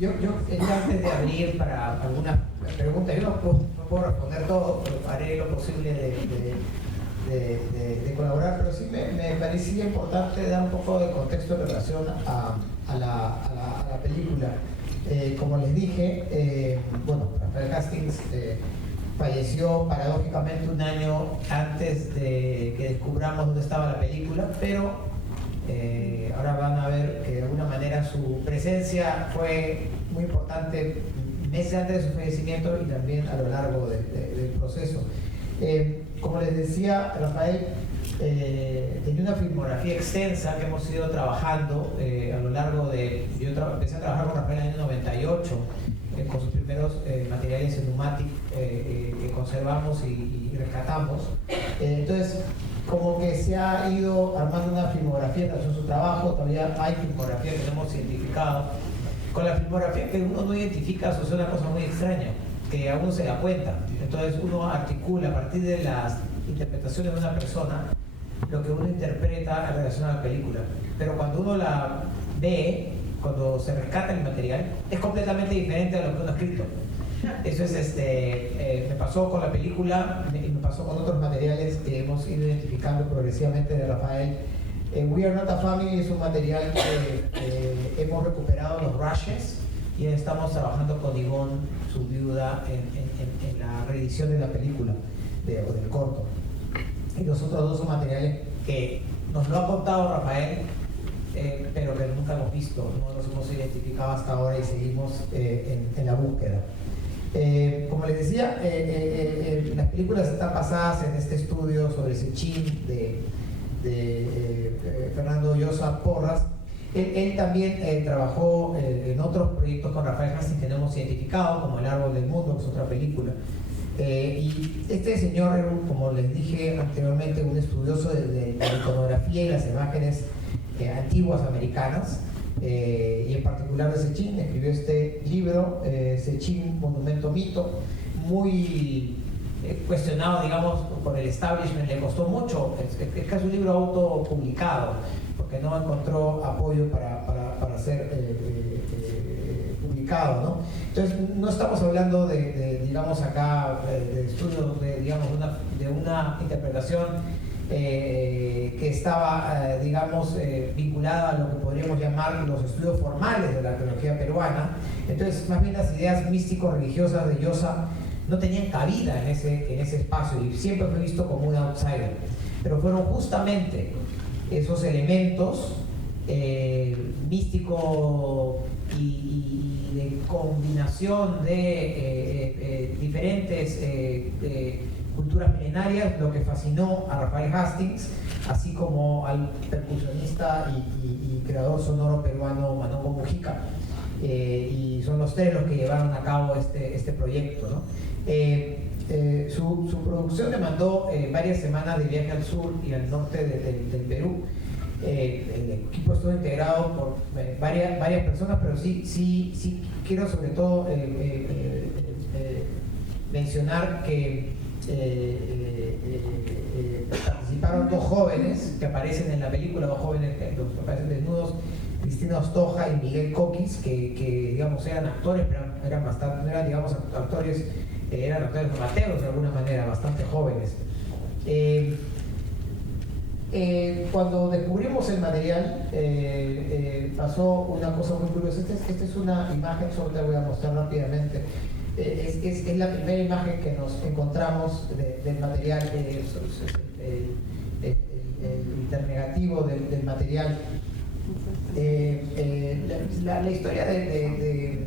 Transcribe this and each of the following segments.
yo quería, antes de abrir para algunas preguntas, yo no puedo responder todo, pero haré lo posible de colaborar, pero sí me parecía importante dar un poco de contexto en relación a la película. Como les dije, bueno, Rafael Hastings falleció paradójicamente un año antes de que descubramos dónde estaba la película, pero ahora van a ver que de alguna manera su presencia fue muy importante meses antes de su fallecimiento y también a lo largo del proceso. Como les decía, Rafael tenía una filmografía extensa que hemos ido trabajando a lo largo de... Yo empecé a trabajar con Rafael en el año 98 con sus primeros materiales en Numatic que conservamos y rescatamos. Entonces, como que se ha ido armando una filmografía en relación a su trabajo. Todavía hay filmografía que no hemos identificado. Con la filmografía que uno no identifica sucede una cosa muy extraña, que a uno se da cuenta. Entonces uno articula a partir de las interpretaciones de una persona lo que uno interpreta en relación a la película. Pero cuando uno la ve, cuando se rescata el material, es completamente diferente a lo que uno ha escrito. Eso es, me pasó con la película y me pasó con otros materiales que hemos ido identificando progresivamente de Rafael. We Are Not a Family es un material que hemos recuperado los rushes y estamos trabajando con Yvonne, su viuda, en la reedición de la película o del corto. Y los otros dos son materiales que nos lo ha contado Rafael, pero que nunca hemos visto, no los hemos identificado hasta ahora y seguimos en la búsqueda. Como les decía, las películas están basadas en este estudio sobre Sechín de Fernando Llosa Porras. Él también trabajó en otros proyectos con Rafael Hastings que no hemos identificado, como El Árbol del Mundo, que es otra película. Y este señor era, como les dije anteriormente, un estudioso de la iconografía y las imágenes antiguas americanas, y en particular de Sechín. Escribió este libro, Sechín, Monumento Mito, muy cuestionado, digamos, por el establishment. Le costó mucho, es casi un libro autopublicado, porque no encontró apoyo para ser publicado, ¿no? Entonces, no estamos hablando digamos, acá, de estudios, digamos, de una interpretación que estaba, digamos, vinculada a lo que podríamos llamar los estudios formales de la arqueología peruana. Entonces, más bien las ideas místico-religiosas de Llosa no tenían cabida en ese espacio y siempre fue visto como un outsider. Pero fueron justamente esos elementos místicos y de combinación de diferentes culturas milenarias lo que fascinó a Rafael Hastings, así como al percusionista y creador sonoro peruano Manongo Mujica. Y son los tres los que llevaron a cabo este proyecto, ¿no? Su producción demandó varias semanas de viaje al sur y al norte del Perú. El equipo estuvo integrado por varias personas, pero sí quiero sobre todo mencionar que participaron dos jóvenes que aparecen en la película, dos jóvenes que aparecen desnudos, Cristina Ostoja y Miguel Coquis, que digamos eran actores, pero eran bastante, no eran, digamos, actores, eran actores amateurs de alguna manera, bastante jóvenes. Cuando descubrimos el material, pasó una cosa muy curiosa. Esta es una imagen, solo te voy a mostrar rápidamente. Es la primera imagen que nos encontramos del material, el internegativo del material. La historia de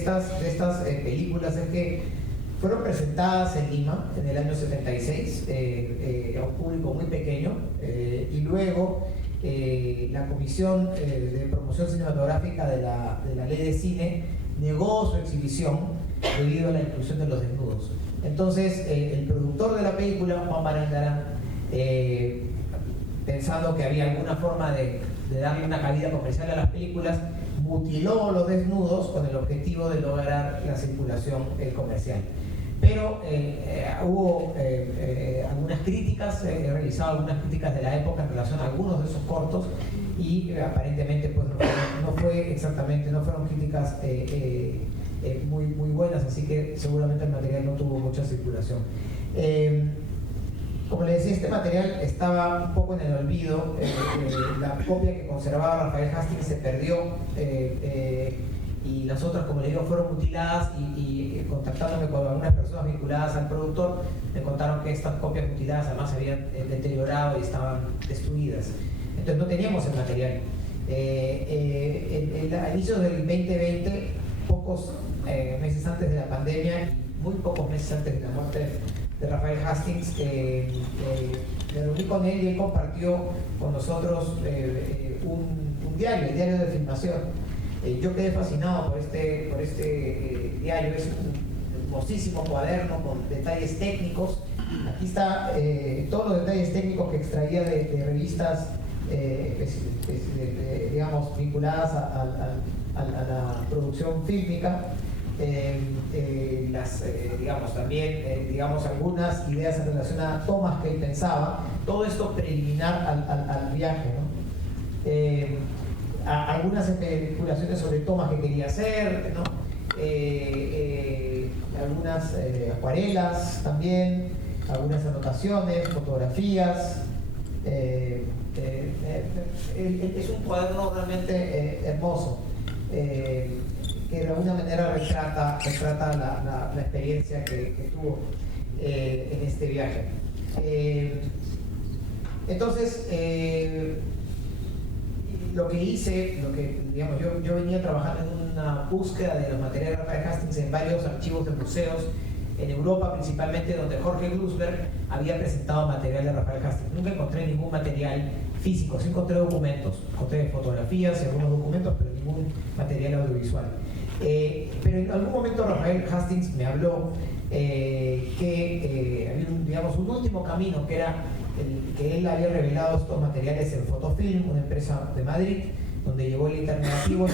estas películas es que fueron presentadas en Lima en el año 76 a un público muy pequeño, y luego la Comisión de Promoción Cinematográfica de la Ley de Cine negó su exhibición debido a la inclusión de los desnudos. Entonces el productor de la película, Juan Barangarán, pensando que había alguna forma de darle una cabida comercial a las películas, mutiló los desnudos con el objetivo de lograr la circulación comercial. Pero hubo algunas críticas, he realizado algunas críticas de la época en relación a algunos de esos cortos, y aparentemente pues, no no fue exactamente, no fueron críticas muy buenas, así que seguramente el material no tuvo mucha circulación. Como les decía, este material estaba un poco en el olvido. La copia que conservaba Rafael Hastings se perdió y las otras, como les digo, fueron mutiladas y contactándome con algunas personas vinculadas al productor, me contaron que estas copias mutiladas además se habían deteriorado y estaban destruidas. Entonces no teníamos el material. A inicios del 2020, pocos meses antes de la pandemia, muy pocos meses antes de la muerte de Rafael Hastings, me reuní con él y él compartió con nosotros un diario, el diario de filmación. Yo quedé fascinado por este diario. Es un hermosísimo cuaderno con detalles técnicos. Aquí está todos los detalles técnicos que extraía de revistas digamos, vinculadas a la producción fílmica. Digamos, también digamos, algunas ideas en relación a tomas que él pensaba, todo esto preliminar al viaje, ¿no? Algunas especulaciones sobre tomas que quería hacer, ¿no? Algunas acuarelas también, algunas anotaciones, fotografías. Es un cuaderno realmente hermoso, que de alguna manera retrata la experiencia que tuvo en este viaje. Entonces, lo que hice, digamos, yo venía trabajando en una búsqueda de los materiales de Rafael Hastings en varios archivos de museos en Europa, principalmente donde Jorge Glusberg había presentado material de Rafael Hastings. Nunca encontré ningún material físico, sí encontré documentos, encontré fotografías y algunos documentos, pero ningún material audiovisual. Pero en algún momento Rafael Hastings me habló que había digamos, un último camino, que era que él había revelado estos materiales en Fotofilm, una empresa de Madrid, donde llevó el alternativo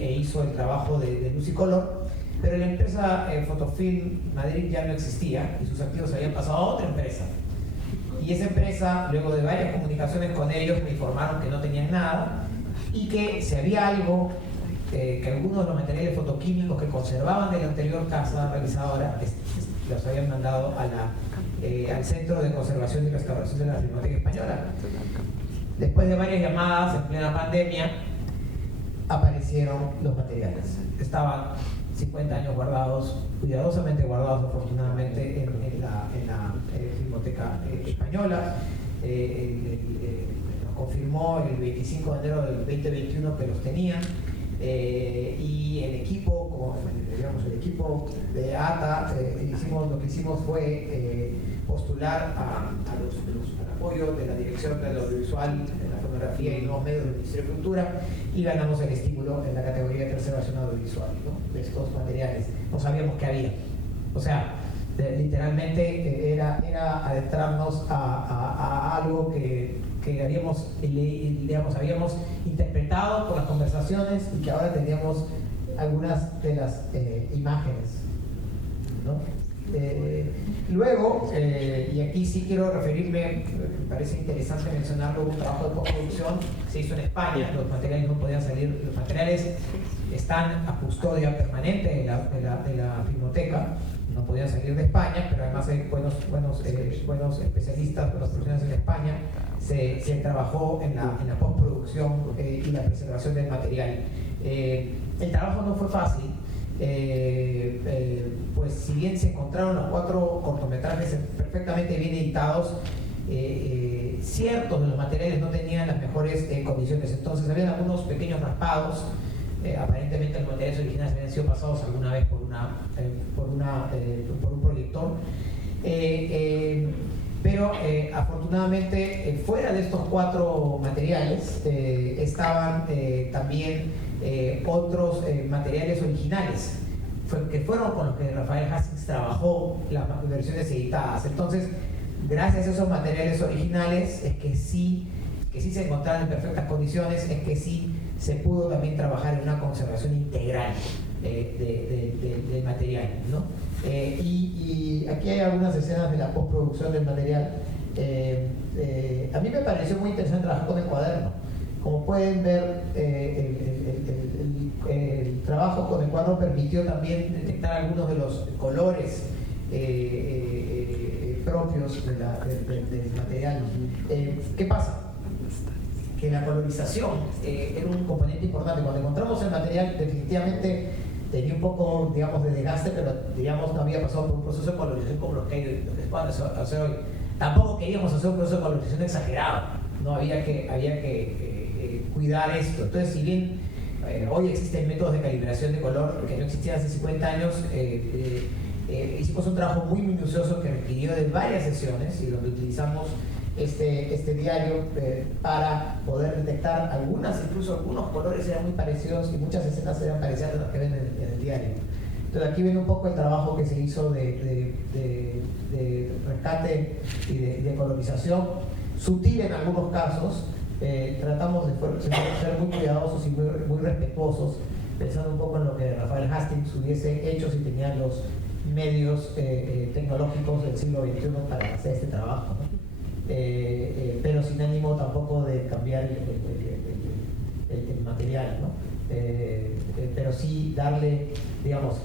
e hizo el trabajo de luz y color. Pero la empresa Fotofilm Madrid ya no existía y sus activos habían pasado a otra empresa. Y esa empresa, luego de varias comunicaciones con ellos, me informaron que no tenían nada y que si había algo, que algunos de los materiales fotoquímicos que conservaban de la anterior casa realizadora los habían mandado al Centro de Conservación y Restauración de la Filmoteca Española. Después de varias llamadas en plena pandemia, aparecieron los materiales. Estaban 50 años guardados, cuidadosamente guardados afortunadamente en la Filmoteca Española. Nos confirmó el 25 de enero del 2021 que los tenían. Y el equipo, digamos, el equipo de ATA, lo que hicimos fue postular al apoyo de la Dirección del Audiovisual, de la Fotografía y Nuevos Medios del Ministerio de Cultura, y ganamos el estímulo en la categoría de preservación audiovisual, ¿no? De estos materiales. No sabíamos que había. O sea, literalmente era adentrarnos a algo que habíamos interpretado por las conversaciones y que ahora teníamos algunas de las imágenes, ¿no? Luego, y aquí sí quiero referirme, me parece interesante mencionarlo, un trabajo de postproducción se hizo en España. Los materiales no podían salir, los materiales están a custodia permanente de la Filmoteca, no podían salir de España, pero además hay buenos especialistas, buenos profesionales en España. Se trabajó en la postproducción y la preservación del material. El trabajo no fue fácil, pues si bien se encontraron los 4 cortometrajes perfectamente bien editados, ciertos de los materiales no tenían las mejores condiciones. Entonces había algunos pequeños raspados. Aparentemente los materiales originales habían sido pasados alguna vez por un proyector. Pero afortunadamente fuera de estos 4 materiales estaban también otros materiales originales que fueron con los que Rafael Hastings trabajó las versiones editadas. Entonces, gracias a esos materiales originales es que sí se encontraron en perfectas condiciones, es que sí se pudo también trabajar en una conservación integral del material, ¿no? Y aquí hay algunas escenas de la postproducción del material. A mí me pareció muy interesante trabajar con el cuaderno. Como pueden ver, el trabajo con el cuadro permitió también detectar algunos de los colores propios del material. ¿Qué pasa? Que la colorización era un componente importante. Cuando encontramos el material, definitivamente tenía un poco, digamos, de desgaste, pero digamos no había pasado por un proceso de colorización como lo que pueden hacer hoy. Tampoco queríamos hacer un proceso de colorización exagerado, ¿no? Había que cuidar esto. Entonces, si bien hoy existen métodos de calibración de color que no existían hace 50 años, hicimos un trabajo muy minucioso que requirió de varias sesiones y donde utilizamos este diario para poder detectar incluso algunos colores eran muy parecidos y muchas escenas eran parecidas a las que ven en el diario. Entonces aquí ven un poco el trabajo que se hizo de rescate y de colorización, sutil en algunos casos. Tratamos de ser muy cuidadosos y muy respetuosos, pensando un poco en lo que Rafael Hastings hubiese hecho si tenía los medios tecnológicos del siglo XXI para hacer este trabajo, ¿no? Pero sin ánimo tampoco de cambiar el material, ¿no? Pero sí darle, digamos,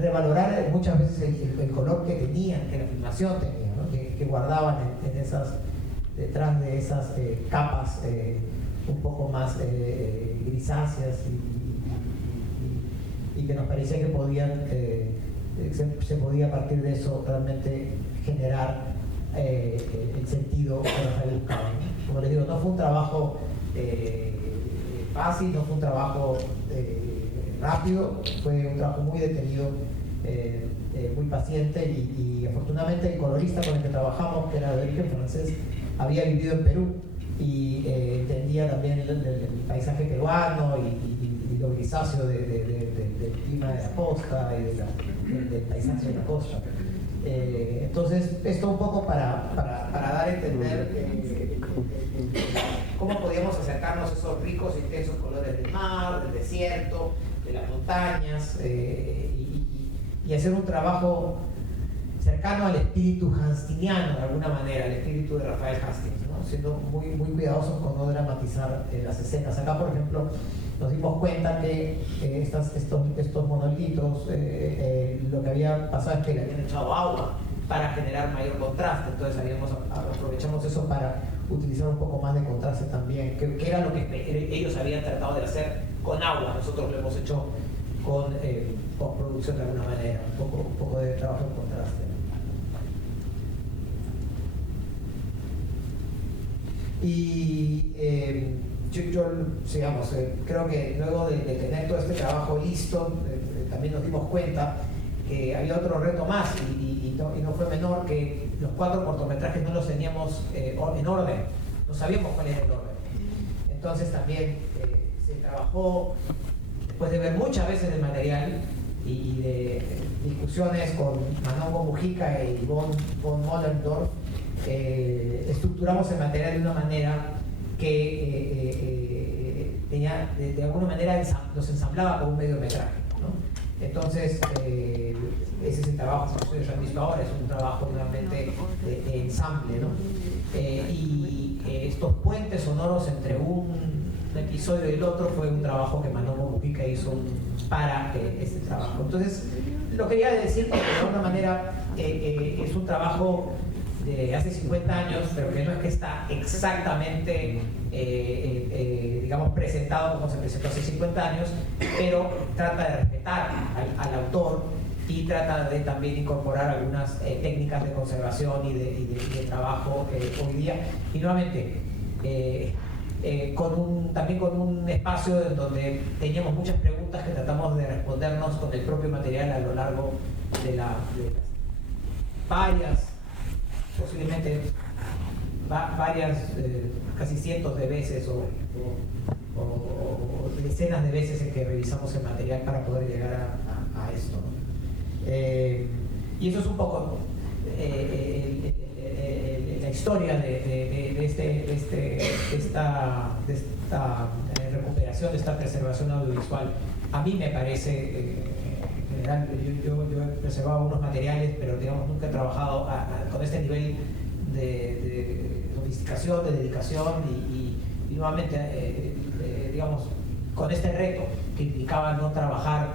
revalorar muchas veces el color que tenían, que la filmación tenía, ¿no? que guardaban detrás de esas capas un poco más grisáceas y que nos parecía que se podía a partir de eso realmente generar el sentido que Rafael buscaba. Como les digo, no fue un trabajo fácil, no fue un trabajo rápido, fue un trabajo muy detenido, muy paciente y afortunadamente el colorista con el que trabajamos, que era de origen francés, había vivido en Perú y entendía también el paisaje peruano y lo grisáceo del clima de la costa y del paisaje de la costa. Entonces, esto un poco para dar a entender cómo podíamos acercarnos a esos ricos e intensos colores del mar, del desierto, de las montañas, y hacer un trabajo cercano al espíritu hastiniano, de alguna manera, al espíritu de Rafael Hastings, ¿no? Siendo muy cuidadosos con no dramatizar las escenas. Acá, por ejemplo, nos dimos cuenta que estos monolitos, lo que había pasado es que le habían echado agua para generar mayor contraste, entonces aprovechamos eso para utilizar un poco más de contraste también, que era lo que ellos habían tratado de hacer con agua. Nosotros lo hemos hecho con postproducción de alguna manera, un poco de trabajo en contraste. Y digamos, creo que luego de tener todo este trabajo listo, también nos dimos cuenta que había otro reto más y no fue menor, que los 4 cortometrajes no los teníamos en orden, no sabíamos cuál era el orden. Entonces también se trabajó, después de ver muchas veces el material y de discusiones con Manon Mujica y von Mollendorf, estructuramos el material de una manera que de alguna manera los ensamblaba como un mediometraje, ¿no? Entonces, ese es el trabajo que ustedes han visto ahora, es un trabajo realmente de ensamble, ¿no? Y estos puentes sonoros entre un episodio y el otro fue un trabajo que Manon Mujica hizo para este trabajo. Entonces, lo quería decir porque de alguna manera es un trabajo de hace 50 años, pero que no es que está exactamente, digamos, presentado como se presentó hace 50 años, pero trata de respetar al autor y trata de también incorporar algunas técnicas de conservación y de trabajo hoy día. Y nuevamente, también con un espacio en donde teníamos muchas preguntas que tratamos de respondernos con el propio material a lo largo de las varias, posiblemente varias, casi cientos de veces o decenas de veces en que revisamos el material para poder llegar a esto, ¿no? Y eso es un poco la historia de esta recuperación, de esta preservación audiovisual. A mí me parece, en general, yo he preservado unos materiales, pero digamos nunca he trabajado con este nivel de sofisticación, de dedicación y y nuevamente, digamos, con este reto que implicaba no trabajar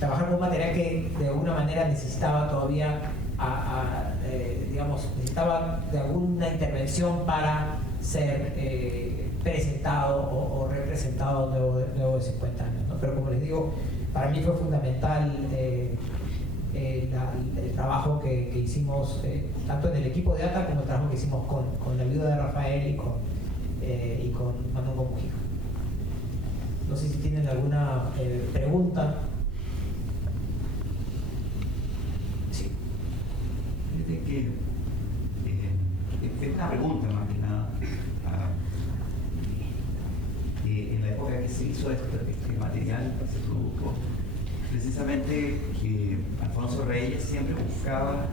con un material que de alguna manera necesitaba todavía, digamos, necesitaba de alguna intervención para ser presentado o representado luego de 50 años, ¿no? Pero como les digo, para mí fue fundamental el trabajo que hicimos tanto en el equipo de ATA como el trabajo que hicimos con la ayuda de Rafael y con Manuel Mujica. No sé si tienen alguna pregunta. Sí. Fíjate que es una pregunta más que nada. En la época que se hizo este material, se produjo, precisamente que Alfonso Reyes siempre buscaba,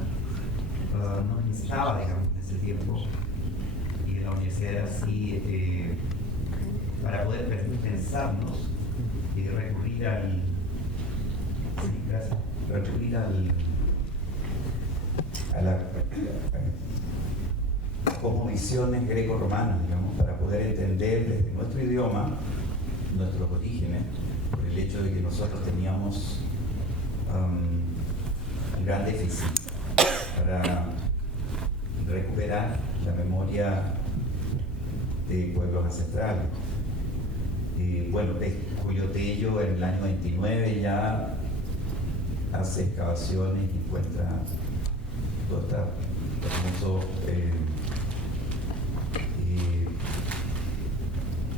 nos instaba, digamos, en ese tiempo, y en la universidad era así, para poder pensarnos y recurrir al a la cosmovisiones greco-romanas, digamos, para poder entender desde nuestro idioma nuestros orígenes, por el hecho de que nosotros teníamos un gran déficit para recuperar la memoria de pueblos ancestrales. Bueno, Coyotello en el año 29 ya hace excavaciones y encuentra todos estos hermosos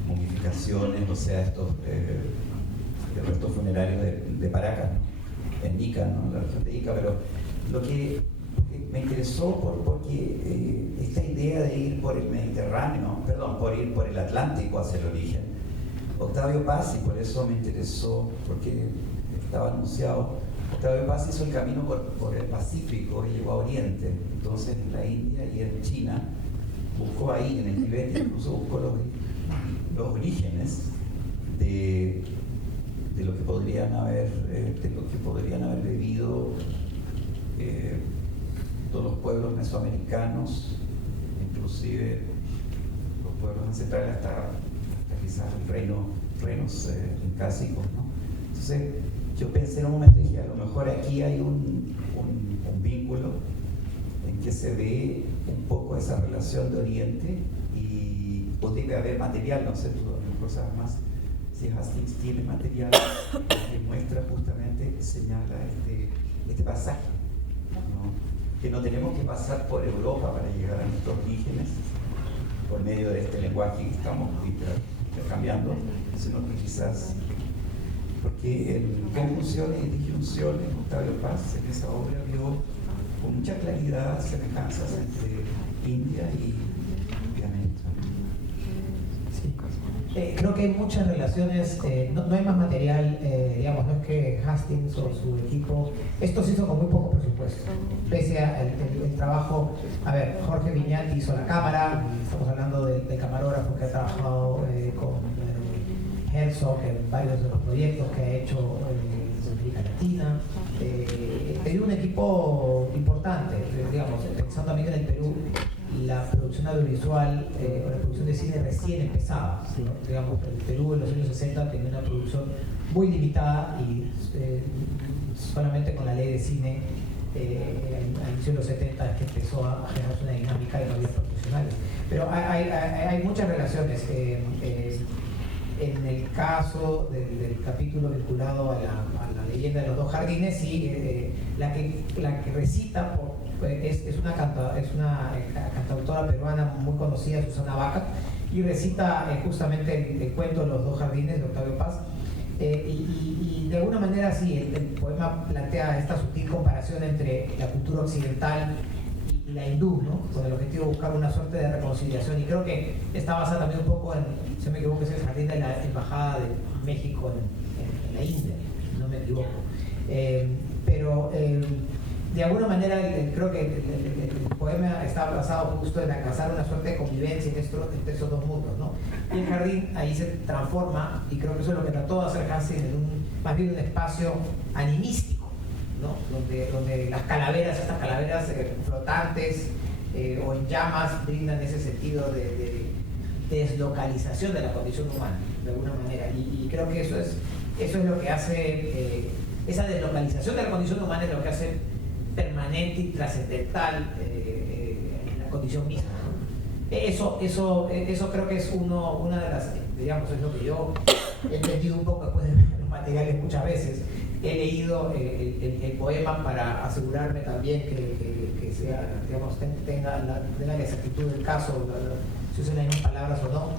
momificaciones, o sea, estos restos funerarios de Paracas, ¿no? En Ica, ¿no? La región de Ica, pero lo que me interesó porque esta idea de ir por el Mediterráneo, por ir por el Atlántico hacia el origen, Octavio Paz, y por eso me interesó, porque estaba anunciado, Octavio Paz hizo el camino por el Pacífico y llegó a Oriente, entonces en la India y en China buscó ahí, en el Tíbet, incluso buscó los orígenes de lo que podrían haber vivido todos los pueblos mesoamericanos, inclusive los pueblos ancestrales hasta quizás reinos incásicos, ¿no? Entonces yo pensé en un momento y dije, a lo mejor aquí hay un vínculo en que se ve un poco esa relación de Oriente o debe haber material, no sé, tú a lo mejor sabes más, si Hastings tiene material que muestra justamente, señala este pasaje, ¿no? Que no tenemos que pasar por Europa para llegar a nuestros orígenes por medio de este lenguaje que estamos intercambiando, sino que quizás, porque en conjunciones y disyunciones, Octavio Paz en esa obra vio con mucha claridad semejanzas entre India y América. Sí. Creo que hay muchas relaciones, no hay más material, digamos, no es que Hastings o su equipo, esto se hizo con muy poco presupuesto, pese al el trabajo. A ver, Jorge Viñal hizo la cámara, estamos hablando de camarógrafo que ha trabajado con Herzog en varios de los proyectos que ha hecho en América Latina. Hay un equipo importante, digamos, pensando también en el Perú. La producción audiovisual o la producción de cine recién empezaba, ¿no? Digamos, el Perú en los años 60 tenía una producción muy limitada y solamente con la ley de cine al inicio de los 70 es que empezó a generarse una dinámica de no había profesionales. Pero hay muchas relaciones. En el caso del capítulo vinculado a la leyenda de los dos jardines, sí, la que recita es una cantautora peruana muy conocida, Susana Baca, y recita justamente el cuento de los dos jardines de Octavio Paz. Y de alguna manera sí, el poema plantea esta sutil comparación entre la cultura occidental y la hindú, ¿no? Con el objetivo de buscar una suerte de reconciliación, y creo que está basada también un poco en, si no me equivoco, es el jardín de la Embajada de México en la India, si no me equivoco. Pero de alguna manera creo que el poema está basado justo en alcanzar una suerte de convivencia entre esos dos mundos, ¿no? Y el jardín ahí se transforma, y creo que eso es lo que trató de hacer Hastings, más bien un espacio animístico, ¿no? Donde estas calaveras flotantes o en llamas brindan ese sentido deslocalización de la condición humana, de alguna manera. Y creo que eso es lo que hace, esa deslocalización de la condición humana es lo que hace permanente y trascendental la condición misma, ¿no? Eso creo que es una de las, digamos, es lo que yo he entendido un poco después de ver los materiales muchas veces. He leído el poema para asegurarme también que sea, digamos, tenga la exactitud del caso, si usan las mismas palabras o no.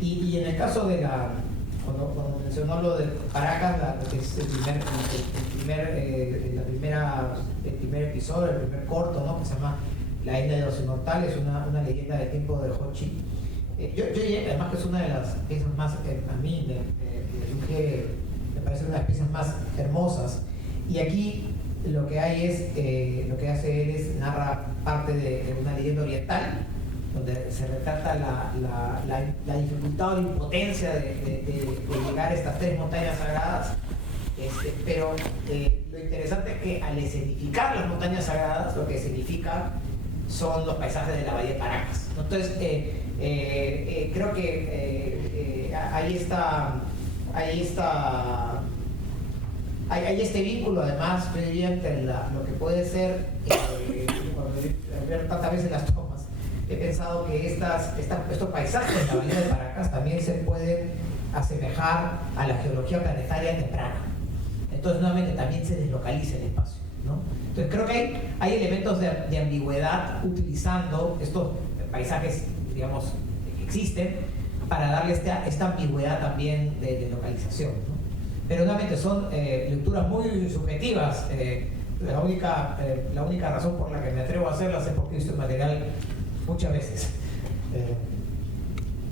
Y en el caso de cuando mencionó lo de Paracas, que es el primer episodio, el primer corto, ¿no? Que se llama La Isla de los Inmortales, una leyenda del tiempo de Hochi. Yo además que es una de las piezas más, a mí me parece una de las piezas más hermosas. Y aquí lo que hay es, lo que hace él es narra parte de una leyenda oriental, donde se retrata la dificultad o la impotencia de llegar a estas tres montañas sagradas. Pero lo interesante es que al escenificar las montañas sagradas, lo que significa son los paisajes de la bahía de Paracas, ¿no? Entonces, creo que hay este vínculo, además, yo diría, entre lo que puede ser, cuando ver tantas veces las tomas, he pensado que estos paisajes de la bahía de Paracas también se pueden asemejar a la geología planetaria temprana. Entonces, nuevamente, también se deslocaliza el espacio, ¿no? Entonces, creo que hay elementos de ambigüedad utilizando estos paisajes, digamos, que existen, para darle esta ambigüedad también de localización, ¿no? Pero nuevamente son lecturas muy subjetivas. La única razón por la que me atrevo a hacerlas es porque he visto el material muchas veces.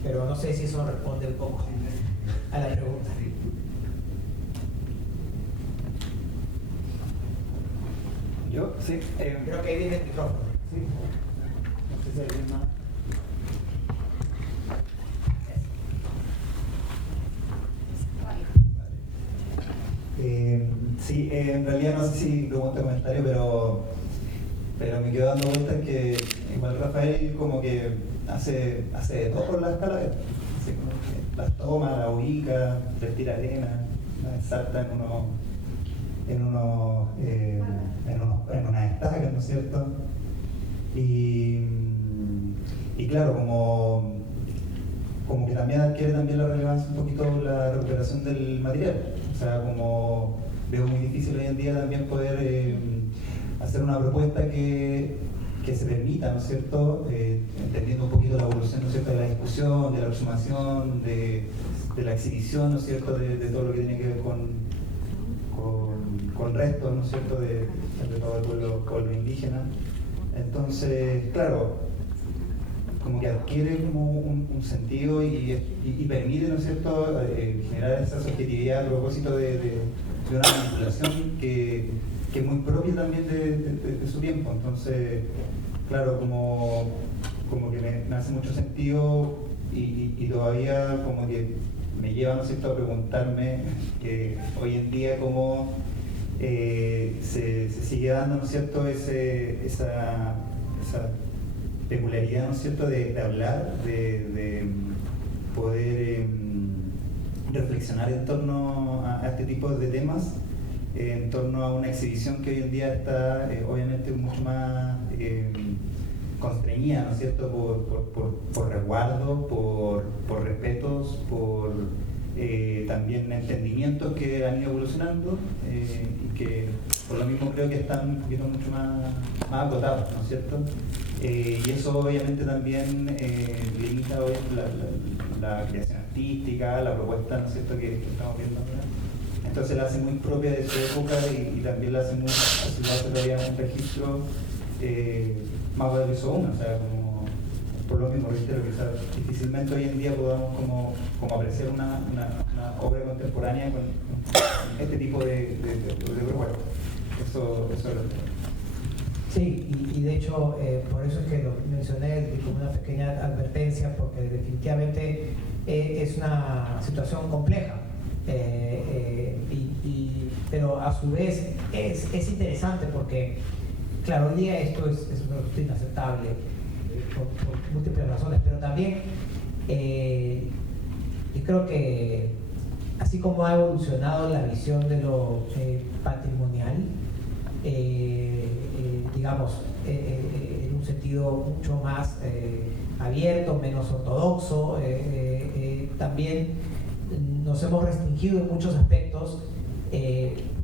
Pero no sé si eso responde un poco a la pregunta. Yo, sí. Creo que ahí viene el micrófono. Sí. No sé si hay alguien más. Sí, en realidad no sé si pregunta o comentario, pero me quedo dando vueltas que igual Rafael como que hace de todo por la escala, así como que las toma, la ubica, les tira arena, la ensarta en unas estacas, ¿no es cierto? Y claro, como que también adquiere también la relevancia un poquito la recuperación del material. O sea, como veo muy difícil hoy en día también poder hacer una propuesta que se permita, ¿no es cierto? Entendiendo un poquito la evolución, ¿no es cierto?, de la discusión, de la aproximación, de la exhibición, ¿no es cierto?, de todo lo que tiene que ver con restos, ¿no es cierto?, de todo el pueblo indígena. Entonces, claro, como que adquiere como un sentido y permite, ¿no es cierto?, generar esa subjetividad a propósito de una manipulación que es muy propia también de su tiempo. Entonces, claro, como que me hace mucho sentido y todavía como que me lleva, ¿no es cierto?, a preguntarme que hoy en día cómo se sigue dando, ¿no es cierto?, esa peculiaridad, ¿no es cierto?, de hablar, de poder reflexionar en torno a este tipo de temas, en torno a una exhibición que hoy en día está obviamente mucho más constreñida, ¿no es cierto?, por resguardo, por respetos, por también entendimientos que han ido evolucionando y que por lo mismo creo que están un poquito mucho más acotados, ¿no es cierto? Y eso obviamente también limita hoy la creación artística, la propuesta, ¿no es cierto?, que estamos viendo ahora. Entonces la hace muy propia de su época y también la hace todavía un registro más valioso aún, o sea, como por lo mismo, reitero, que difícilmente hoy en día podamos como apreciar una obra contemporánea con este tipo de propuestas. Eso es lo que... Sí, y de hecho, por eso es que lo mencioné como una pequeña advertencia, porque definitivamente es una situación compleja, pero a su vez es interesante porque, claro, hoy día esto es inaceptable. por múltiples razones, pero también yo creo que así como ha evolucionado la visión de lo patrimonial, digamos, en un sentido mucho más abierto, menos ortodoxo, también nos hemos restringido en muchos aspectos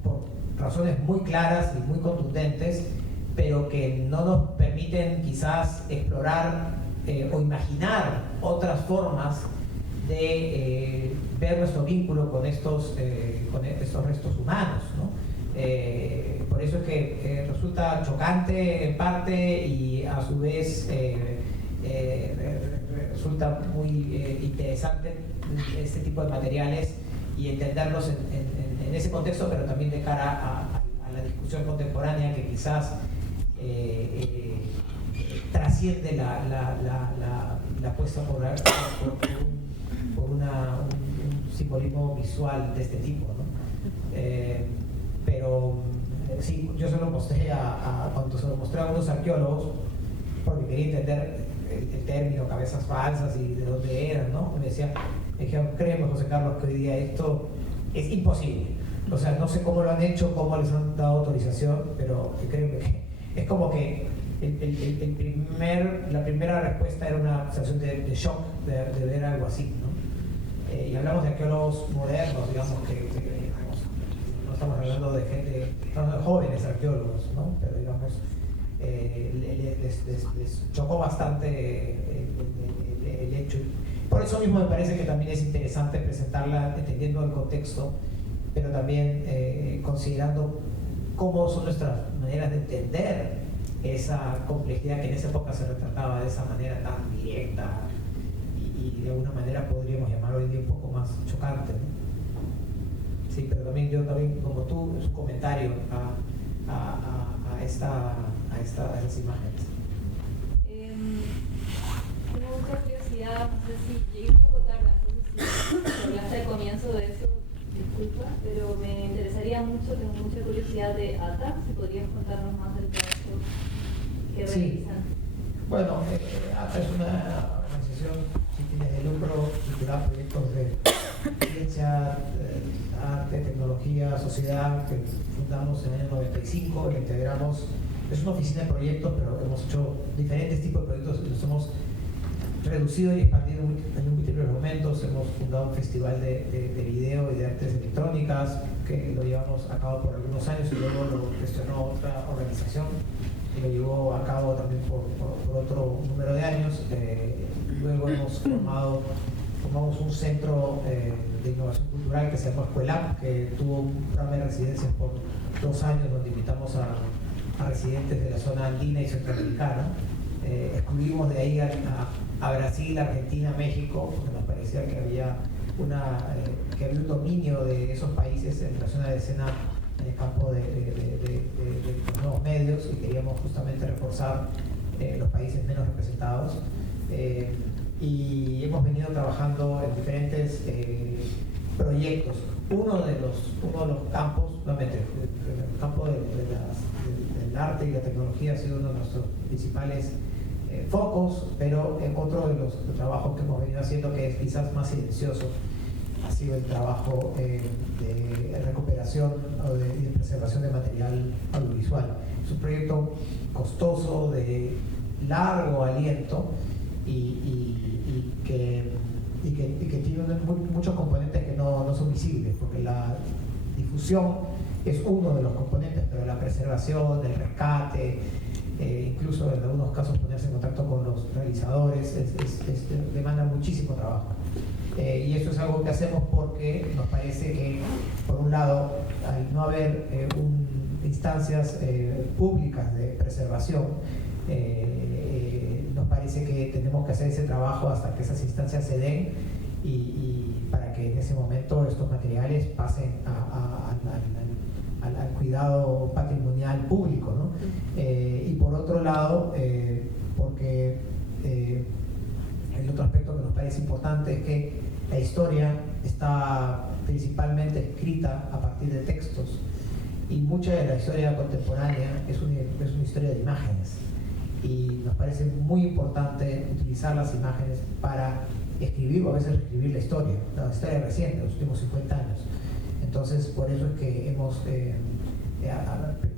por razones muy claras y muy contundentes, pero que no nos permiten quizás explorar o imaginar otras formas de ver nuestro vínculo con estos restos humanos, ¿no? Por eso es que resulta chocante en parte y a su vez resulta muy interesante este tipo de materiales y entenderlos en ese contexto, pero también de cara a la discusión contemporánea que quizás trasciende la puesta por un simbolismo visual de este tipo, ¿no? Pero sí, yo se lo mostré cuando se lo mostré a unos arqueólogos porque quería entender el término cabezas falsas y de dónde eran, ¿no? Y me dijeron, créeme, José Carlos, que hoy día esto es imposible. O sea, no sé cómo lo han hecho, cómo les han dado autorización, pero créeme que es como que la primera respuesta era una sensación de shock de ver algo así, ¿no? Y hablamos de arqueólogos modernos, digamos, que no estamos hablando de gente, estamos de jóvenes arqueólogos, ¿no? Pero digamos, les chocó bastante el hecho. Por eso mismo me parece que también es interesante presentarla entendiendo el contexto, pero también considerando cómo son nuestras maneras de entender esa complejidad que en esa época se retrataba de esa manera tan directa y de alguna manera podríamos llamar hoy día un poco más chocante, ¿no? Sí, pero también yo como tú, es un comentario a esas imágenes. Tengo mucha curiosidad, no sé si llegué un poco tarde, entonces si hablaste al comienzo de eso, disculpa, pero me interesaría mucho, tengo mucha curiosidad de ATA, si podrías contarnos más del proyecto que realizan. Bueno, ATA es una organización sin fines de lucro vinculada a proyectos de ciencia, arte, tecnología, sociedad, que fundamos en el año 95, le integramos, es una oficina de proyectos, pero hemos hecho diferentes tipos de proyectos y los hemos reducido y expandido en múltiples momentos. Hemos fundado un festival de video y de artes electrónicas que lo llevamos a cabo por algunos años y luego lo gestionó otra organización y lo llevó a cabo también por otro número de años. Luego formamos un centro de innovación cultural que se llama Escuela, que tuvo un programa de residencias por 2 años donde invitamos a residentes de la zona andina y centroamericana. Excluimos de ahí a Brasil, Argentina, México, porque nos parecía que había un dominio de esos países en relación a la escena en el campo de los nuevos medios y queríamos justamente reforzar los países menos representados. Y hemos venido trabajando en diferentes proyectos. Uno de los campos, nuevamente, el campo del arte y la tecnología ha sido uno de nuestros principales focos, pero otro de los trabajos que hemos venido haciendo, que es quizás más silencioso, ha sido el trabajo de recuperación y de preservación de material audiovisual. Es un proyecto costoso, de largo aliento y que tiene muchos componentes que no son visibles, porque la difusión es uno de los componentes, pero la preservación, el rescate, incluso en algunos casos ponerse en contacto con los realizadores demanda muchísimo trabajo. Y eso es algo que hacemos porque nos parece que, por un lado, al no haber instancias públicas de preservación, nos parece que tenemos que hacer ese trabajo hasta que esas instancias se den y para que en ese momento estos materiales pasen al cuidado patrimonial público, ¿no? Y por otro lado, porque el otro aspecto que nos parece importante es que la historia está principalmente escrita a partir de textos y mucha de la historia contemporánea es una historia de imágenes y nos parece muy importante utilizar las imágenes para escribir o a veces reescribir la historia reciente, los últimos 50 años. Entonces, por eso es que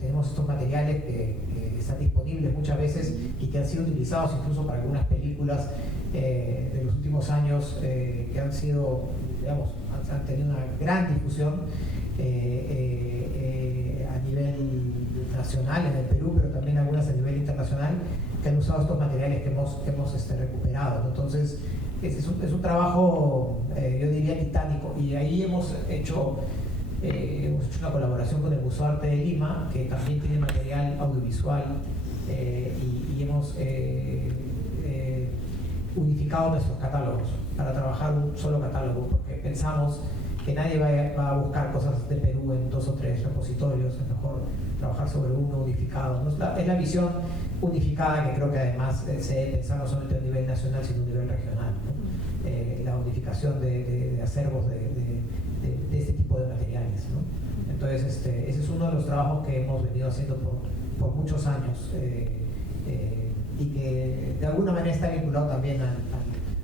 tenemos estos materiales que están disponibles muchas veces y que han sido utilizados incluso para algunas películas de los últimos años que han sido, digamos, han tenido una gran difusión a nivel nacional en el Perú, pero también algunas a nivel internacional, que han usado estos materiales que hemos recuperado, ¿no? Entonces, es un trabajo, yo diría, titánico, y ahí hemos hecho una colaboración con el Museo de Arte de Lima, que también tiene material audiovisual, y hemos unificado nuestros catálogos para trabajar un solo catálogo, porque pensamos que nadie va a buscar cosas de Perú en 2 o 3 repositorios, es mejor trabajar sobre uno unificado, ¿no? Es la visión unificada que creo que además se debe pensar no solamente a nivel nacional, sino a nivel regional, ¿no? La unificación de acervos de este tipo de materiales, ¿no? Entonces, ese es uno de los trabajos que hemos venido haciendo por muchos años, y que de alguna manera está vinculado también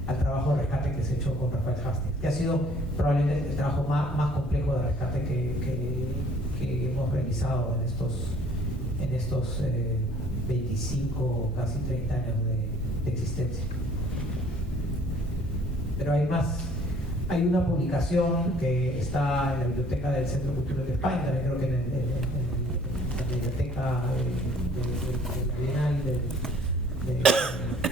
al trabajo de rescate que se ha hecho con Rafael Hastings, que ha sido probablemente el trabajo más complejo de rescate que hemos realizado en estos 25, casi 30 años de existencia. Pero hay más. Hay una publicación que está en la biblioteca del Centro Cultural de España, también creo que en la biblioteca de la Bienal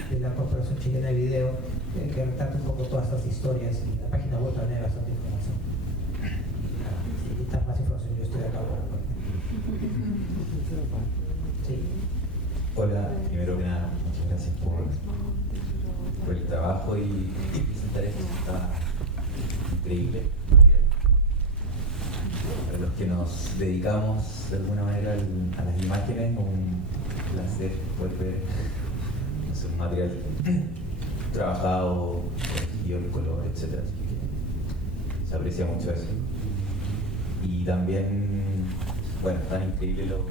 de la Corporación Chilena de Video, que retrata un poco todas estas historias, y la página web también hay bastante información. Si necesitas más información, yo estoy acá para sí. Hola, primero que nada, muchas gracias por el trabajo y presentar esto. Está increíble. Para los que nos dedicamos de alguna manera a las imágenes, un placer poder ver, no sé, un material trabajado, corregido, el color, etc. Así que se aprecia mucho eso. Y también, bueno, tan increíble los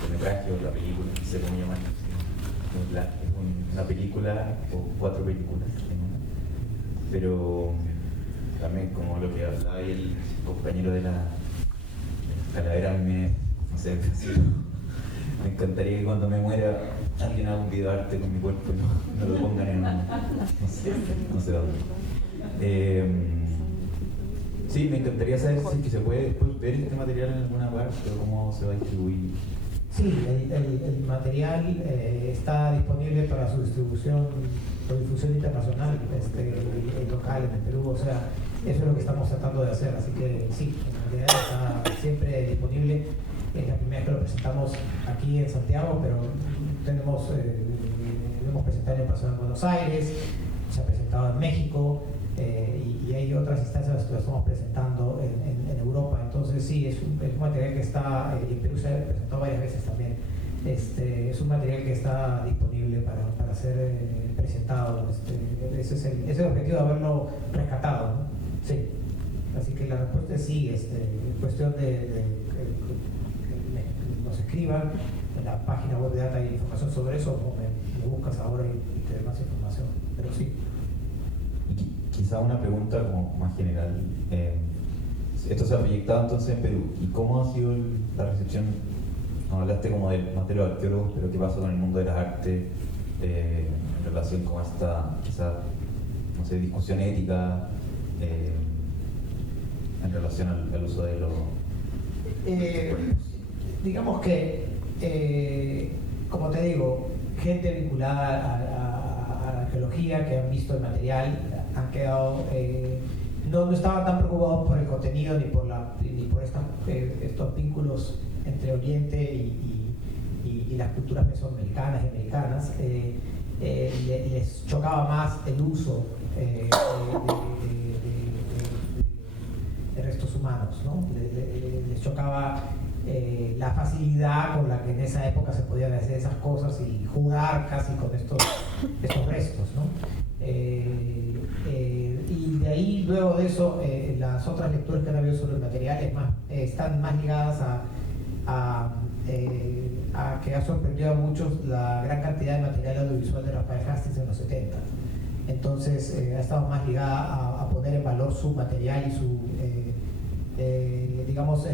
cortometrajes o la película, no sé cómo llamarlo. Es una película o 4 películas en una. Pero también, como lo que hablaba ahí el compañero de la calavera, no sé, me encantaría que cuando me muera alguien haga un video de arte con mi cuerpo y no lo pongan en no sé dónde. Sí, me encantaría saber si es que se puede después ver este material en alguna parte o cómo se va a distribuir. Sí, el material está disponible para su distribución o difusión internacional, local en el Perú, o sea, eso es lo que estamos tratando de hacer, así que sí, el material está siempre disponible. Es la primera vez que lo presentamos aquí en Santiago, pero lo hemos presentado en persona en Buenos Aires, se ha presentado en México, y hay otras instancias que lo estamos presentando en Europa. Entonces sí, es un material que está, en Perú se ha presentado varias veces también. Es un material que está disponible para ser presentado. Ese es el objetivo de haberlo rescatado, ¿no? Sí. Así que la respuesta es sí, es cuestión de que nos escriban en la página web de Data y información sobre eso, o me buscas ahora y te doy más información. Pero sí. Y quizá una pregunta como más general. Esto se ha proyectado entonces en Perú. ¿Y cómo ha sido la recepción? No, hablaste como más de los arqueólogos, pero ¿qué pasó con el mundo de las artes en relación con esta, quizá, no sé, discusión ética en relación al uso de los digamos que, como te digo, gente vinculada a la arqueología que han visto el material han quedado, no estaban tan preocupados por el contenido ni por estos vínculos entre Oriente y las culturas mesoamericanas y americanas. Les chocaba más el uso de restos humanos, ¿no? Les chocaba la facilidad con la que en esa época se podían hacer esas cosas y jugar casi con estos restos, ¿no? Y de ahí, luego de eso, las otras lecturas que han habido sobre el material están más ligadas que ha sorprendido a muchos la gran cantidad de material audiovisual de Rafael Hastings en los 70. Entonces ha estado más ligada a poner en valor su material y su, digamos,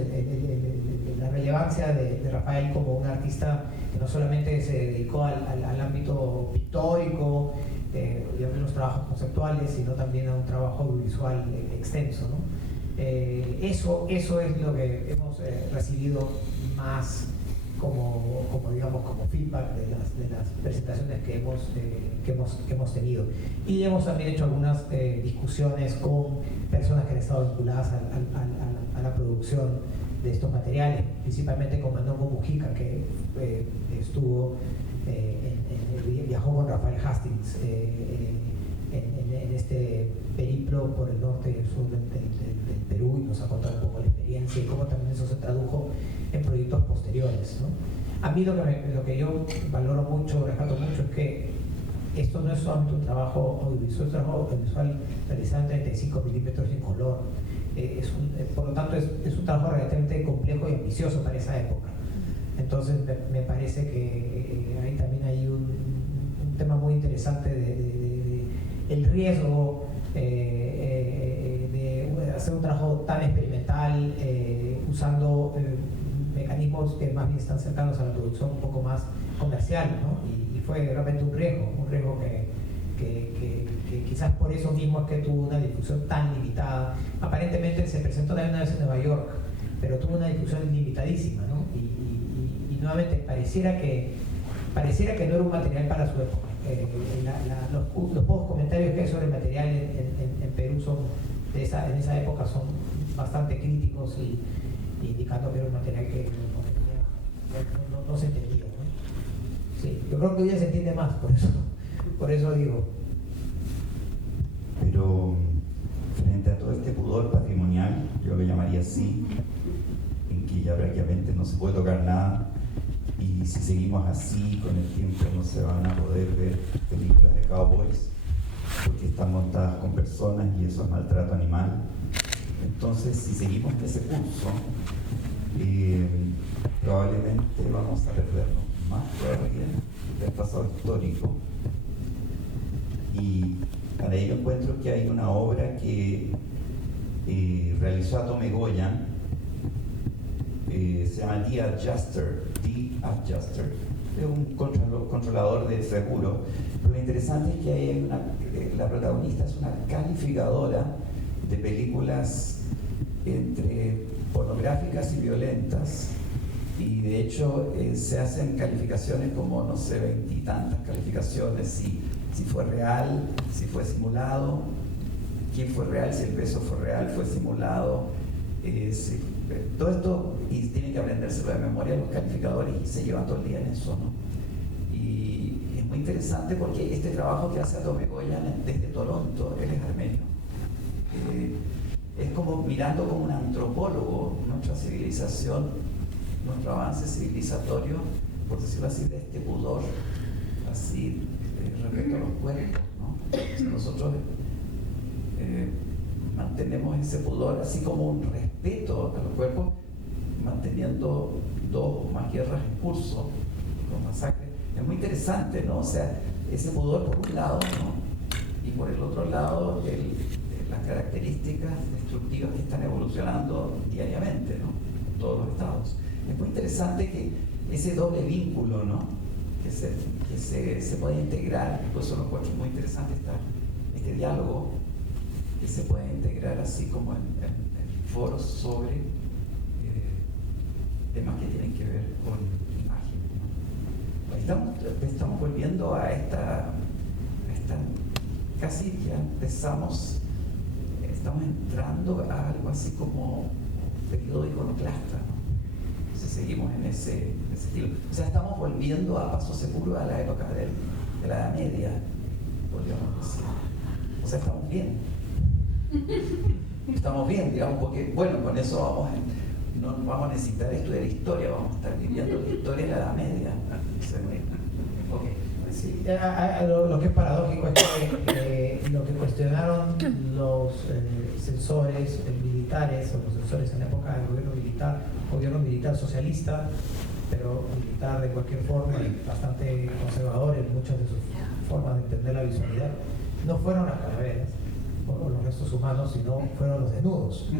la relevancia de Rafael como un artista que no solamente se dedicó al ámbito pictórico, y a los trabajos conceptuales, sino también a un trabajo audiovisual extenso, ¿no? Eso es lo que hemos recibido más digamos, como feedback de las presentaciones que hemos tenido. Y hemos también hecho algunas discusiones con personas que han estado vinculadas a la producción de estos materiales, principalmente con Manongo Mujica, que viajó con Rafael Hastings en este periplo por el norte y el sur del Perú, y nos ha contado un poco la experiencia y cómo también eso se tradujo en proyectos posteriores, ¿no? A mí lo que yo valoro mucho, rescato mucho, es que esto no es solamente un trabajo audiovisual, es un trabajo audiovisual realizado en 35 milímetros en color. Por lo tanto, es un trabajo relativamente complejo y ambicioso para esa época. Entonces, me parece que ahí también hay un tema muy interesante de el riesgo de hacer un trabajo tan experimental, usando mecanismos que más bien están cercanos a la producción un poco más comercial, ¿no? Y fue realmente un riesgo que quizás por eso mismo es que tuvo una difusión tan limitada. Aparentemente se presentó también una vez en Nueva York, pero tuvo una difusión limitadísima, ¿no? Y nuevamente pareciera que no era un material para su época. Los pocos comentarios que hay sobre el material en Perú en esa época son bastante críticos y indicando que era un material que no se entendía, ¿no? Sí, yo creo que hoy ya se entiende más, por eso digo. Pero frente a todo este pudor patrimonial, yo lo llamaría así, en que ya prácticamente no se puede tocar nada, y si seguimos así, con el tiempo no se van a poder ver películas de cowboys, porque están montadas con personas y eso es maltrato animal. Entonces, si seguimos en ese curso, probablemente vamos a perdernos más todavía del pasado histórico. Y para ello encuentro que hay una obra que realizó Atome Goyan, se llama The Adjuster, es un controlador de seguro. Pero lo interesante es que hay la protagonista es una calificadora de películas entre pornográficas y violentas, y de hecho se hacen calificaciones como, no sé, 20 y tantas calificaciones, si fue real, si fue simulado, quién fue real, si el beso fue real, fue simulado, todo esto, y tienen que aprendérselo de memoria los calificadores y se llevan todo el día en eso, ¿no? Y es muy interesante porque este trabajo que hace Atome Goyan desde Toronto, él es armenio, es como mirando como un antropólogo nuestra civilización, nuestro avance civilizatorio, por decirlo así, de este pudor, así, respecto a los cuerpos, ¿no? Si nosotros mantenemos ese pudor, así como un respeto a los cuerpos, manteniendo 2 o más guerras en curso, con masacres, es muy interesante, ¿no? O sea, ese pudor por un lado, ¿no? Y por el otro lado, las características destructivas que están evolucionando diariamente, ¿no? En todos los estados. Es muy interesante que ese doble vínculo, ¿no? Que se puede integrar, por eso lo encuentro muy interesante este diálogo, que se puede integrar así como en foros sobre temas que tienen que ver con imagen, ¿no? Estamos volviendo a esta casi ya estamos entrando a algo así como periodo iconoclasta, ¿no? Entonces seguimos en ese estilo. O sea, estamos volviendo a paso seguro a la época de la Edad Media, podríamos decir. O sea, estamos bien. Estamos bien, digamos, porque, bueno, con eso no vamos a necesitar estudiar historia, vamos a estar viviendo la historia de la Edad Media. Okay. Sí, lo que es paradójico es que lo que cuestionaron los censores militares, o los censores en la época del gobierno militar, gobierno militar socialista, pero militar de cualquier forma y bastante conservador en muchas de sus formas de entender la visualidad, no fueron las calaveras o los restos humanos, sino fueron los desnudos,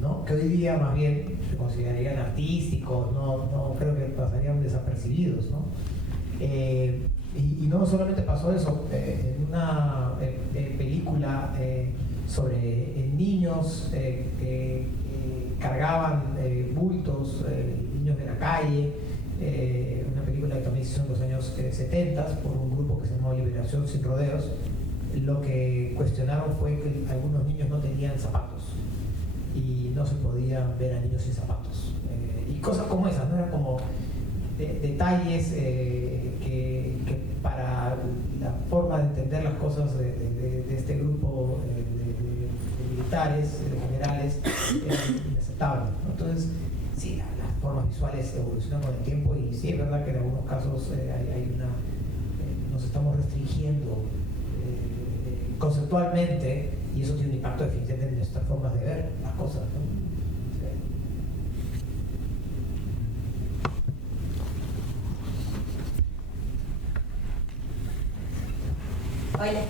¿no? Que hoy día más bien se considerarían artísticos, no creo que pasarían desapercibidos, ¿no? Y no solamente pasó eso, en una película sobre niños que cargaban bultos, niños de la calle, una película que también se hizo en los años 70 por un grupo que se llamó Liberación Sin Rodeos. Lo que cuestionaron fue que algunos niños no tenían zapatos y no se podían ver a niños sin zapatos. Y cosas como esas, ¿no? Eran como detalles que para la forma de entender las cosas de este grupo de militares, de generales, eran inaceptables, ¿no? Entonces, sí, las formas visuales evolucionan con el tiempo y sí, es verdad que en algunos casos nos estamos restringiendo conceptualmente y eso tiene un impacto definitivamente en nuestras formas de ver las cosas, ¿no? Hola,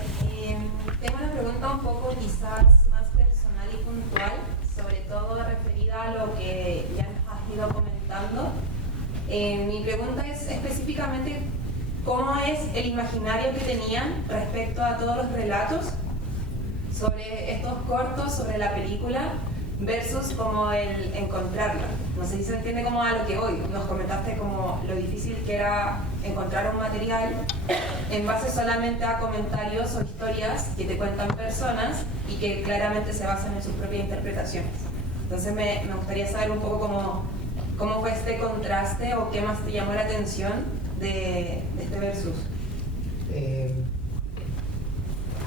tengo una pregunta un poco quizás más personal y puntual, sobre todo referida a lo que ya nos has ido comentando. Mi pregunta es específicamente cómo es el imaginario que tenían respecto a todos los relatos sobre estos cortos, sobre la película, versus como el encontrarla. No sé si se entiende como a lo que hoy nos comentaste, como lo difícil que era encontrar un material en base solamente a comentarios o historias que te cuentan personas y que claramente se basan en sus propias interpretaciones. Entonces me gustaría saber un poco cómo fue este contraste o qué más te llamó la atención de este versus.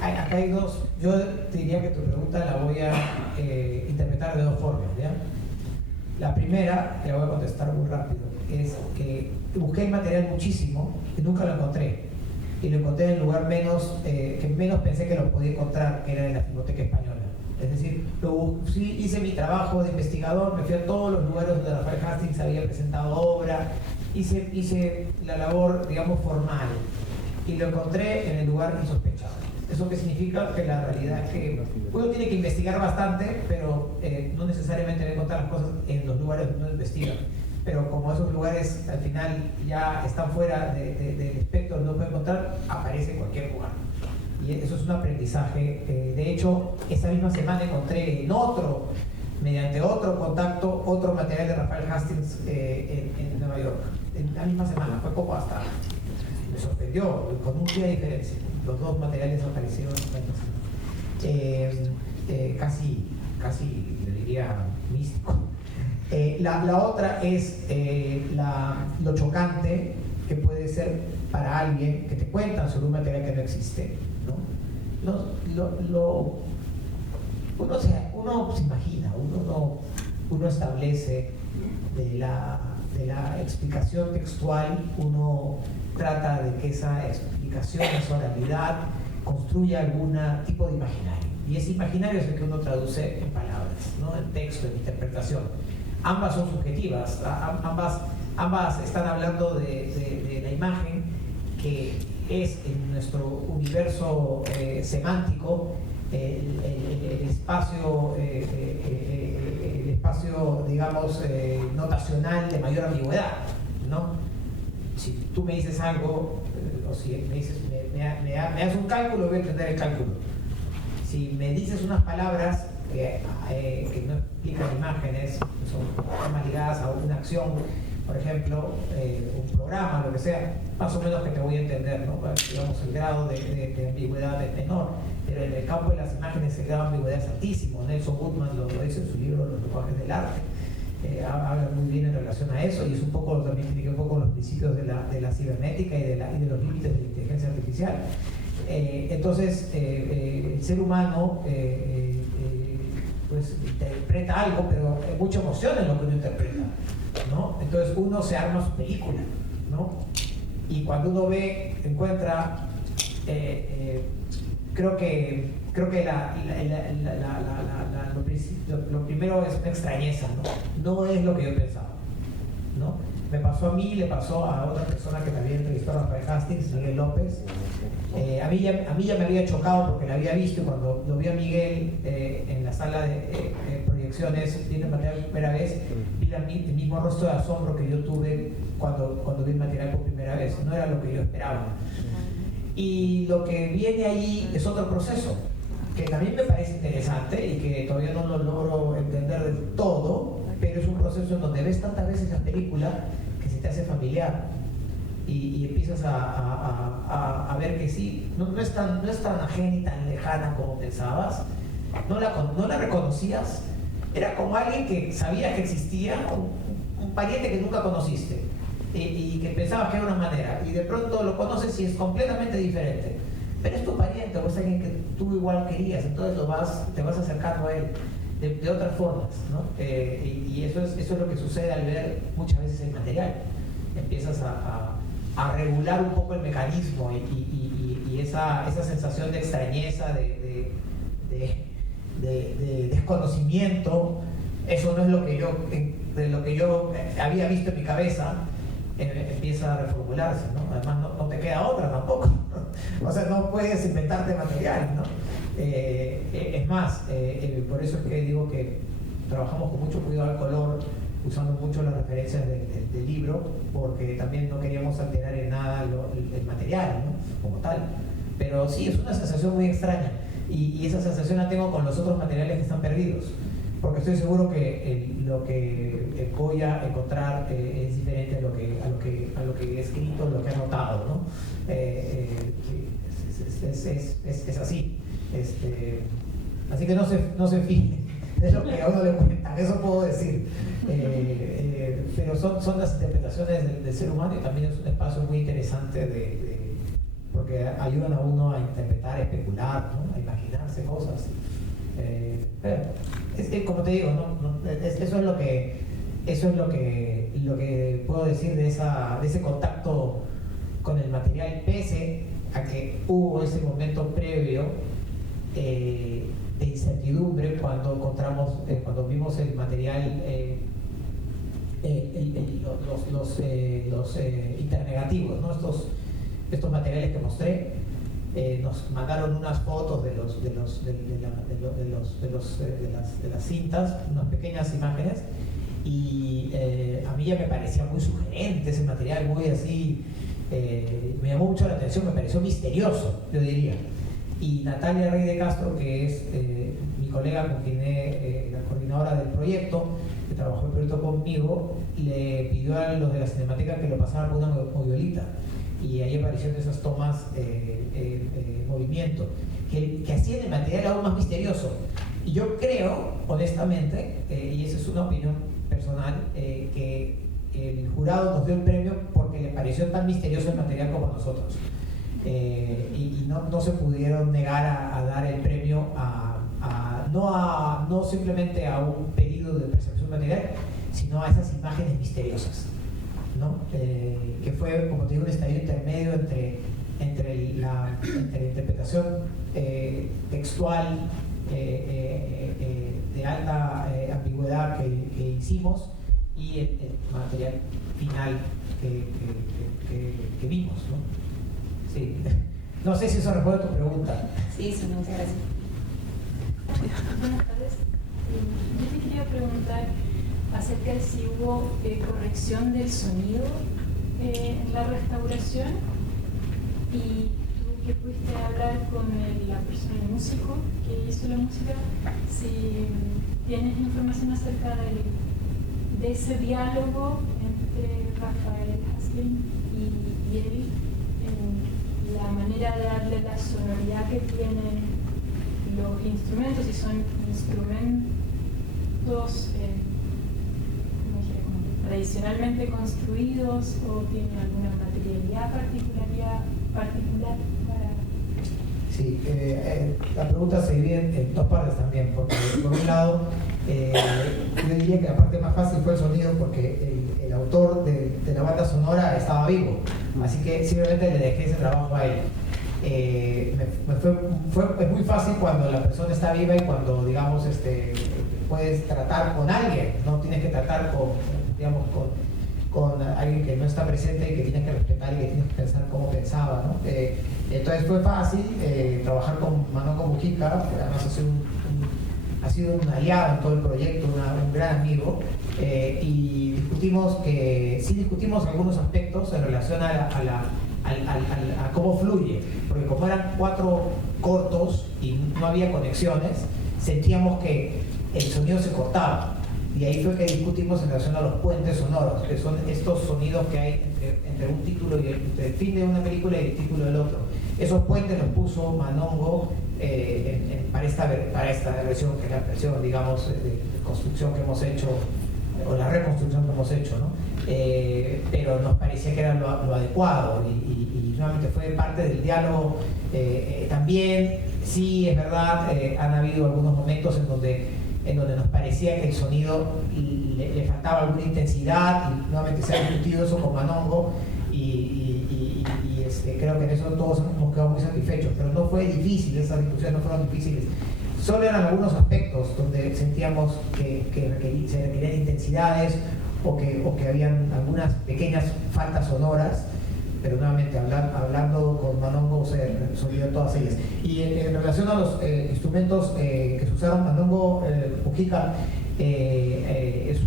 Acá hay dos. Yo diría que tu pregunta la voy a interpretar de dos formas, ¿ya? La primera, que la voy a contestar muy rápido, es que busqué el material muchísimo y nunca lo encontré. Y lo encontré en el lugar que menos pensé que lo podía encontrar, que era en la Filmoteca Española. Es decir, sí, hice mi trabajo de investigador, me fui a todos los lugares donde Rafael Hastings había presentado obra, hice la labor, digamos, formal, y lo encontré en el lugar insospechado. ¿Eso qué significa? Que la realidad es que uno tiene que investigar bastante, pero no necesariamente va a encontrar las cosas en los lugares donde uno investiga. Pero como esos lugares al final ya están fuera del espectro donde uno puede encontrar, aparece en cualquier lugar. Y eso es un aprendizaje. De hecho, esa misma semana encontré mediante otro contacto, otro material de Rafael Hastings en Nueva York. En la misma semana, fue como hasta me sorprendió, con un día de diferencia. Los dos materiales aparecieron casi le diría místico. La otra es lo chocante que puede ser para alguien que te cuentan sobre un material que no existe, ¿no? Uno se imagina, uno establece de la explicación textual, uno trata de que esa explicación, esa oralidad, construya algún tipo de imaginario. Y ese imaginario es el que uno traduce en palabras, ¿no? En texto, en interpretación. Ambas son subjetivas, ambas están hablando de la imagen que es en nuestro universo semántico el espacio, digamos, notacional de mayor ambigüedad, ¿no? Si tú me dices algo, o si me dices, me das un cálculo, voy a entender el cálculo. Si me dices unas palabras que no explican imágenes, que son más ligadas a una acción, por ejemplo, un programa, lo que sea, más o menos que te voy a entender, ¿no? Digamos, el grado de ambigüedad es menor, pero en el campo de las imágenes el grado de ambigüedad es altísimo. Nelson Goodman lo dice en su libro Los lenguajes del arte. Habla muy bien en relación a eso, y es un poco, también tiene que ver un poco con los principios de la cibernética y de los límites de la inteligencia artificial. Entonces, el ser humano pues interpreta algo, pero hay mucha emoción en lo que uno interpreta, ¿no? Entonces uno se arma su película, ¿no? Y cuando uno encuentra, creo que lo primero es una extrañeza, ¿no? No es lo que yo pensaba, ¿no? Me pasó a mí, le pasó a otra persona que también entrevistó a Rafael Hastings, Miguel López. A mí ya me había chocado porque la había visto, y cuando lo vi a Miguel en la sala de proyecciones, vi el material por primera vez, vi el mismo rostro de asombro que yo tuve cuando vi el material por primera vez. No era lo que yo esperaba. Y lo que viene ahí es otro proceso, que también me parece interesante y que todavía no lo logro entender del todo, pero es un proceso en donde ves tantas veces la película que se te hace familiar y empiezas a ver que sí, no es tan ajena y tan lejana como pensabas, no la reconocías, era como alguien que sabía que existía, un pariente que nunca conociste y que pensabas que era una manera, y de pronto lo conoces y es completamente diferente. Pero es tu pariente o es alguien que tú igual querías, entonces te vas acercando a él de otras formas, ¿no? Y eso es lo que sucede al ver muchas veces el material. Empiezas a regular un poco el mecanismo y esa sensación de extrañeza, de desconocimiento, eso no es lo que yo había visto en mi cabeza. Empieza a reformularse, ¿no? Además no te queda otra tampoco. O sea, no puedes inventarte material, ¿no? Es más, por eso es que digo que trabajamos con mucho cuidado al color, usando mucho las referencias del libro, porque también no queríamos alterar en nada el material, ¿no? Como tal. Pero sí, es una sensación muy extraña, y esa sensación la tengo con los otros materiales que están perdidos, porque estoy seguro que lo que voy a encontrar es diferente a lo que he escrito, lo que he anotado, ¿no? Es así. Así que no se fije de lo que a uno le cuentan, eso puedo decir. Pero son las interpretaciones del ser humano, y también es un espacio muy interesante porque ayudan a uno a interpretar, a especular, ¿no? A imaginarse cosas. Pero como te digo, eso es lo que puedo decir de ese contacto con el material, pese a que hubo ese momento previo de incertidumbre cuando vimos el material, los internegativos, ¿no? Estos materiales que mostré. Nos mandaron unas fotos de las cintas, unas pequeñas imágenes, y a mí ya me parecía muy sugerente ese material, muy así, me llamó mucho la atención, me pareció misterioso, yo diría. Y Natalia Rey de Castro, que es mi colega con quien la coordinadora del proyecto, que trabajó el proyecto conmigo, le pidió a los de la Cinemateca que lo pasaran por una moviolita. Y ahí aparecieron esas tomas movimiento que hacían el material aún más misterioso. Y yo creo, honestamente, y esa es una opinión personal, que el jurado nos dio el premio porque le pareció tan misterioso el material como a nosotros. Y no se pudieron negar a dar el premio no simplemente a un pedido de percepción material, sino a esas imágenes misteriosas, ¿no? Que fue, como te digo, un estadio intermedio entre la interpretación textual de alta ambigüedad que hicimos y el material final que vimos, ¿no? Sí. No sé si eso responde a tu pregunta. Sí, muchas gracias. Buenas tardes. Yo te quería preguntar acerca de si hubo corrección del sonido en la restauración, y tú que pudiste hablar con la persona, el músico que hizo la música, si tienes información acerca de ese diálogo entre Rafael Hastings y él, en la manera de darle la sonoridad que tienen los instrumentos, si son instrumentos tradicionalmente construidos o tienen alguna materialidad particular para... Sí, la pregunta se divide en dos partes también, porque por un lado yo diría que la parte más fácil fue el sonido, porque el autor de la banda sonora estaba vivo, así que simplemente le dejé ese trabajo a él. Es muy fácil cuando la persona está viva y cuando, digamos, puedes tratar con alguien, no tienes que tratar con con alguien que no está presente y que tienes que respetar y que tienes que pensar cómo pensaba, ¿no? Entonces fue fácil trabajar con Manongo Mujica, que además ha sido un aliado en todo el proyecto, un gran amigo, y discutimos algunos aspectos en relación a cómo fluye, porque como eran 4 cortos y no había conexiones, sentíamos que el sonido se cortaba. Y ahí fue que discutimos en relación a los puentes sonoros, que son estos sonidos que hay entre un título y entre el fin de una película y el título del otro. Esos puentes los puso Manongo para esta versión, que es la versión, digamos, de construcción que hemos hecho, o la reconstrucción que hemos hecho, ¿no? Pero nos parecía que era lo adecuado y nuevamente fue parte del diálogo. También, sí, es verdad, han habido algunos momentos en donde nos parecía que el sonido le faltaba alguna intensidad, y nuevamente se ha discutido eso con Manongo, y creo que en eso todos hemos quedado muy satisfechos, pero no fue difícil, esas discusiones no fueron difíciles. Solo eran algunos aspectos donde sentíamos que se requerían intensidades o que habían algunas pequeñas faltas sonoras, pero nuevamente hablando con Manongo se resolvió todas ellas. Y en relación a los instrumentos que se usaron, Manongo Mujica es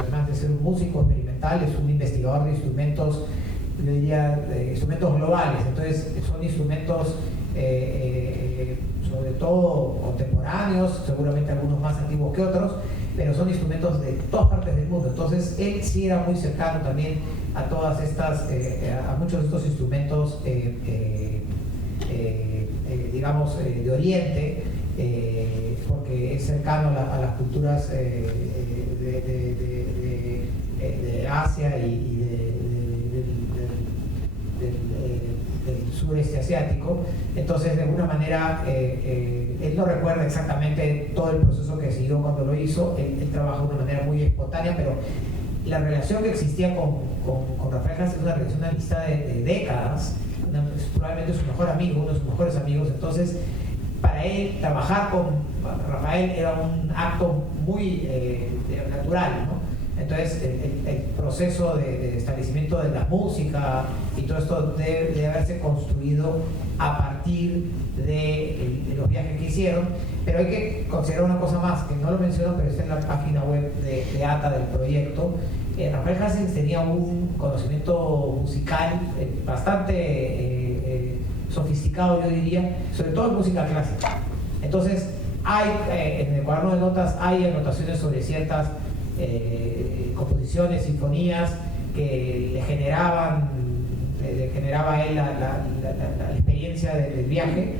además de ser un músico experimental, es un investigador de instrumentos, yo diría, instrumentos globales. Entonces son instrumentos sobre todo contemporáneos, seguramente algunos más antiguos que otros, pero son instrumentos de todas partes del mundo. Entonces él sí era muy cercano también a todas estas, a muchos de estos instrumentos, digamos, de Oriente, porque es cercano a las culturas de Asia y del sureste asiático. Entonces, de alguna manera, él no recuerda exactamente todo el proceso que siguió cuando lo hizo. Él trabaja de una manera muy espontánea, pero la relación que existía con Rafael Hass es una relación de amistad de décadas. Probablemente su mejor amigo, uno de sus mejores amigos. Entonces, para él, trabajar con Rafael era un acto muy natural, ¿no? Entonces, el proceso de establecimiento de la música y todo esto debe haberse construido a partir de los viajes que hicieron. Pero hay que considerar una cosa más, que no lo menciono, pero está en la página web de ATA del proyecto. Rafael Hassings tenía un conocimiento musical bastante sofisticado, yo diría, sobre todo en música clásica. Entonces, en el cuaderno de notas hay anotaciones sobre ciertas composiciones, sinfonías que le generaba a él la experiencia del viaje,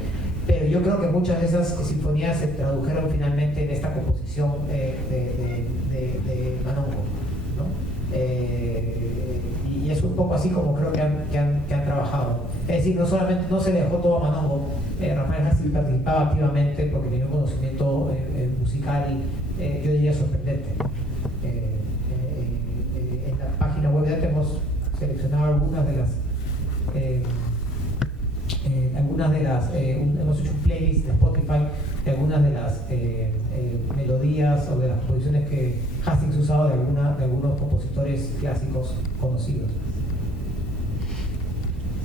pero yo creo que muchas de esas sinfonías se tradujeron finalmente en esta composición de Manongo, ¿no? Y es un poco así como creo que han trabajado. Es decir, no se le dejó todo a Manongo. Rafael Hassings participaba activamente porque tenía un conocimiento musical, yo diría, sorprendente. En la página web ya hemos seleccionado algunas de las hemos hecho un playlist de Spotify de algunas de las melodías o de las composiciones que Hassings usado de algunos compositores clásicos conocidos.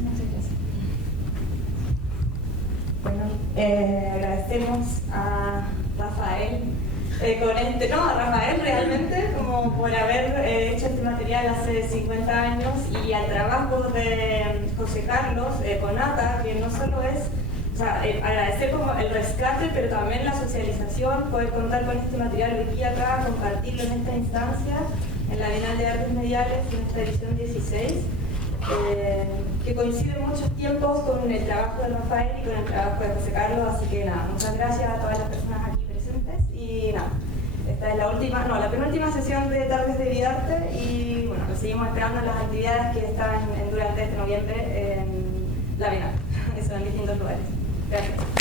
Muchas gracias. Bueno, agradecemos a Rafael a Rafael realmente como por haber hecho este material hace 50 años, y al trabajo de José Carlos con ATA, que no solo es agradecer como el rescate, pero también la socialización, poder contar con este material hoy día acá, compartirlo en esta instancia, en la Bienal de Artes Mediales, en esta edición 16, que coincide en muchos tiempos con el trabajo de Rafael y con el trabajo de José Carlos. Así que nada, muchas gracias a todas las personas aquí presentes, y nada, esta es la penúltima sesión de Tardes de Vidarte, y bueno, nos seguimos esperando en las actividades que están durante este noviembre en la Bienal, que son en distintos lugares. Gracias.